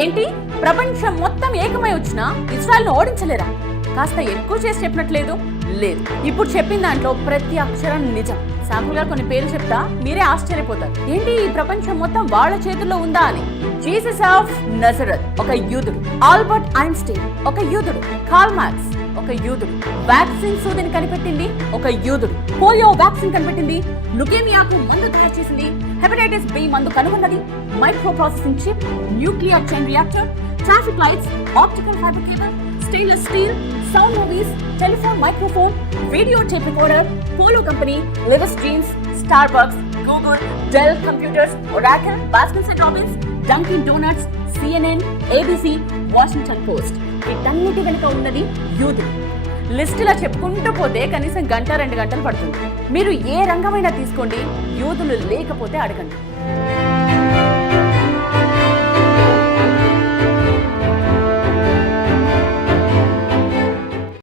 ఏంటి ప్రపంచం మొత్తం ఏకమై వచ్చినా ఇజ్రాయెల్ను ఓడించలేరా? కాస్త ఎక్కువ చేసి చెప్పినట్లేదు? లేదు, ఇప్పుడు చెప్పిన దాంట్లో ప్రతి అక్షరం నిజం. శాంపుల్ గా కొన్ని పేర్లు చెప్తా, మీరే ఆశ్చర్యపోతారు. ఏంటి ఈ ప్రపంచం మొత్తం వాళ్ళ చేతుల్లో ఉందా అని. జీసస్ ఆఫ్ నజరత్ ఒక యూదుడు, ఆల్బర్ట్ ఐన్స్టీన్ ఒక యూదుడు, కార్ల్ మార్క్స్ ఒక యూదుడు, వ్యాక్సిన్ సూదిని కనిపెట్టింది ఒక యూదుడు, పోలియో వ్యాక్సిన్ కనిపెట్టింది, లుకేమియాకు మందు తయారు చేసింది, హెపటైటిస్ బి మందు కనుగొన్నది, micro processing chip, nuclear chain reactor, traffic lights, optical fibre cable, stainless steel, sound movies, telephone microphone, video tape recorder, polo company, lever streams, Starbucks, Google, Dell computers, Oracle, Baskins and Robbins, Dunkin Donuts, CNN, ABC, Washington Post. వీటన్నిటి వెనుక ఉన్నది యూదులు. లిస్టులా చెప్పుకుంటూ పోతే కనీసం గంట 2 గంటలు పడుతుంది. మీరు ఏ రంగమైనా తీసుకోండి, యూదులు లేకపోతే అడగండి.